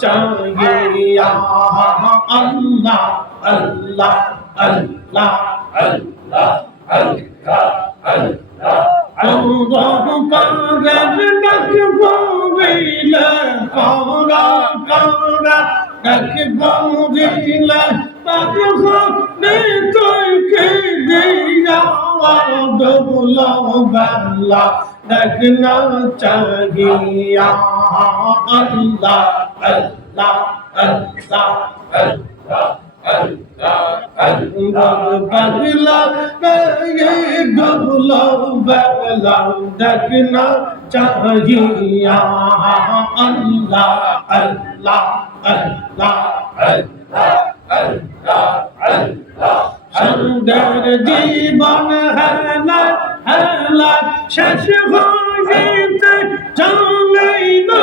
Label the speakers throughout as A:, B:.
A: चाहिए अल्लाह अल्लाह अल्लाह अल्लाह अल्लाह अल्लाह अल्लाह कागर तक बोविल कारा कारा तक बोविल तक ने तो के दिया दबला बल्ला तक ना चाहिए अल्लाह আল্লাহ আল্লাহ আল্লাহ देखना चाहिया अल्लाह अल्लाह अल्लाह अल्लाह अल्लाह अल्लाह सुंदर जीवन है ना है ना शश हो जीते चले ना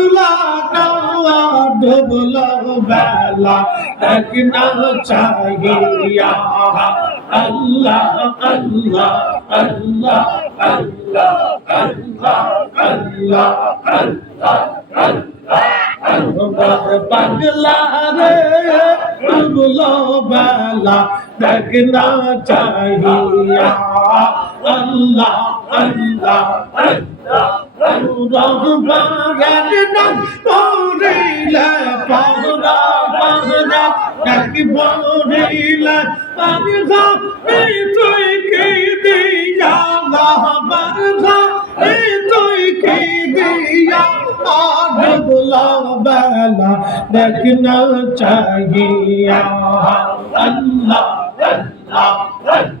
A: ডুবলা বেলা দেখনা চাহিয়া। আল্লাহ আল্লাহ আল্লাহ আল্লাহ আল্লাহ আল্লাহ আল্লাহ আল্লাহ পাগলা রে ডুবলো বেলা দেখনা চাহিয়া। देखना चाहिए अल्लाह अल्लाह अल्लाह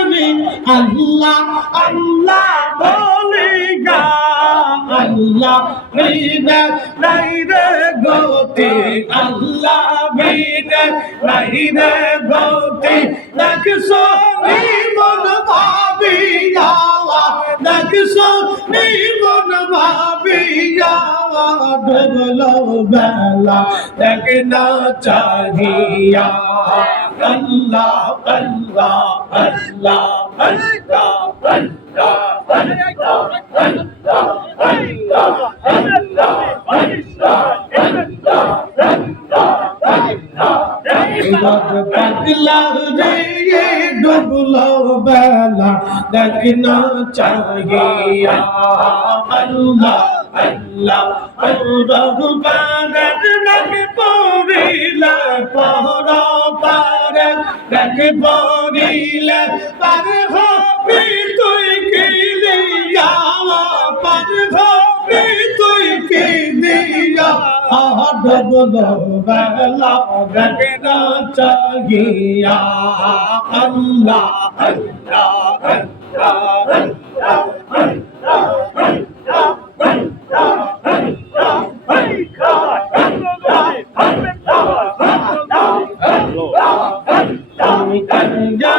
A: আল্লাহ আল্লাহ বলে গা। আল্লাহ বিনে নাই রে গতি। আল্লাহ বিনে নাই রে গতি। দেখছ মন ভাবি যাওয়া দেখছ মন ভাবি যাওয়া ডুবলো বেলা দেখনা চাহিয়া। আল্লাহ আল্লাহ আল্লাহ। ডুবলো বেলা দেখনা চাহিয়া আল্লাহ আল্লাহ আল্লাহ বাগান নাকি পড়িলা পড়া ডাকে পড়িলে পার হবি তুই কি দিয়া পার হবি তুই কি দিয়া चाहिया अल्लाह अल्लाह अल्लाह अल्लाह अल्लाह अल्लाह গঙ্গা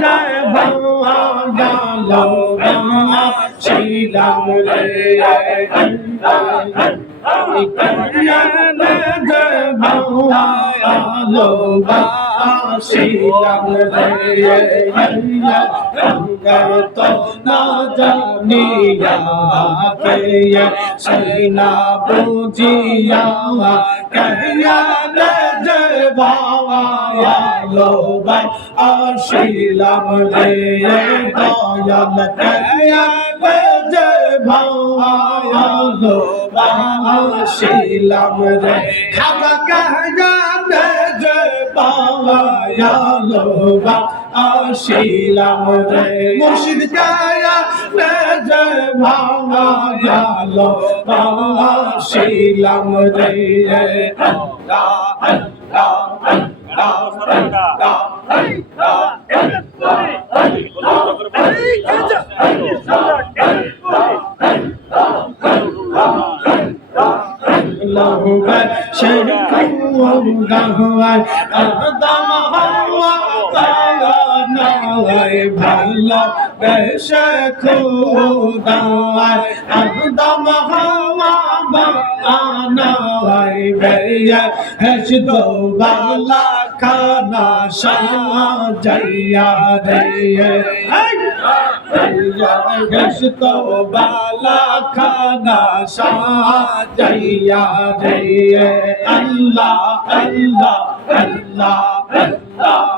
A: জয় ভাঙা গালো গঙ্গা শ্রীরাম রে গঙ্গা। গঙ্গা জয় ভাঙা গালো গঙ্গা শিলাম রঙ্গর তো না জানিয়া কে সৈনা বুঝিয়া কহিয়া বাবা ভাই আসিলাম রে দয়াল কহিয়া ভালো বাসিলাম রে খাজা কাহানে পাওয়ালো বাসিলাম রে। মুর্শিদ কায়া নে যে ভালো বাসিলাম রে। আল্লাহ আল্লাহ আল্লাহ লহুবে ভালো বেশে খুদায় আদম হাওয়া বানায় বেয়া হেস দো বালা খানা সাজাইয়া রে গেছ তো বালা খানা সাজাইয়া রে আল্লাহ আল্লাহ আল্লাহ আল্লাহ।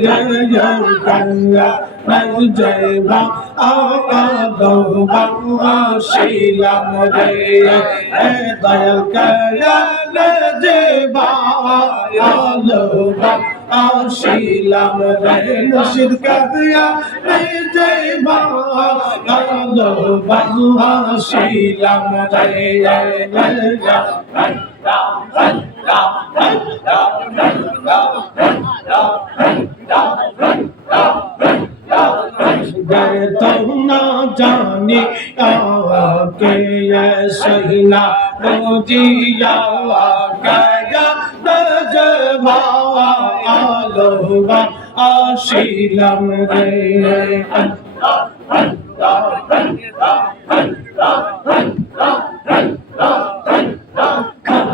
A: দয়াল কয়াল যে বায়াল আশিলাম রশিদ কাদিয়া নিজে ভালো বানু আশিলাম রে রা ना जाने आके सहिला रोजिया गया नजवा आलोवा आशीलम रे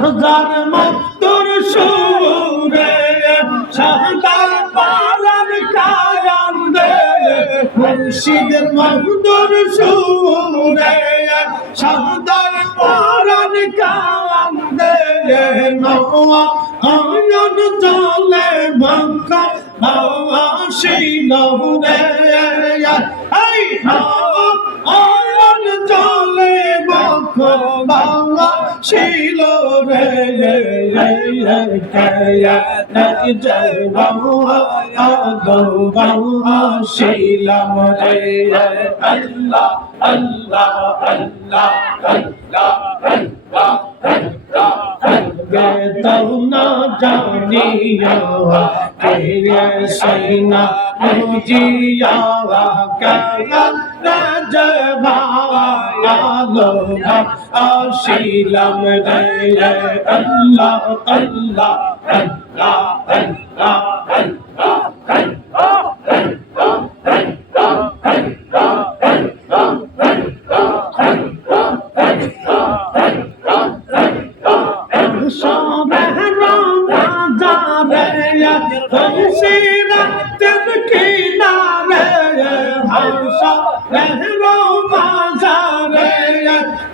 A: हजार মুর্শিদের মহুদর সুরে সন্তান পালন কান্দে নওয়া আনন্দ চলে মক্কা নওয়া সেই নহুরে। এই চলে মক্ক শিল রে জয় বাবা শিলাম রে আল্লাহ আল্লাহ আল্লাহ আল্লাহ আল্লাহ না জানিয়া কে সৈনা রাজবা আলো আশিলাম রে আল্লাহ আল্লাহ আল্লাহ আল্লাহ আল্লাহ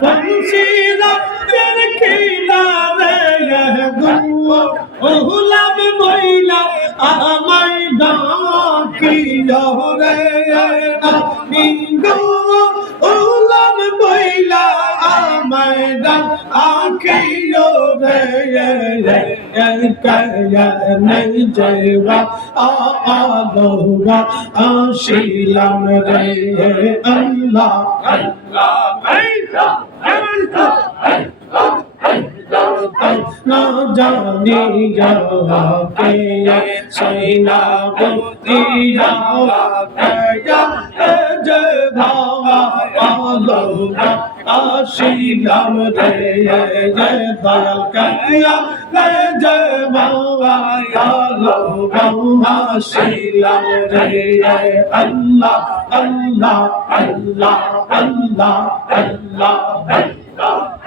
A: তুলসীরাতের কিনারে গুয়া ওহুলাম ডাকিয়া রে বিঙ্গো ডাকিয়া রে কয়া নাই জয়বা আলোবা আশিলাম রে আল্লাহ। আল্লাহ না জানি কে সৈনা বুদ্ধিয়া কয়া ভাবা আলোবা আসিলাম রে জয় দয়াল কাইয়া রে জয় বাবা আলো বাবা আসিলাম আল্লাহ আল্লাহ আল্লাহ আল্লাহ আল্লাহ আল্লাহ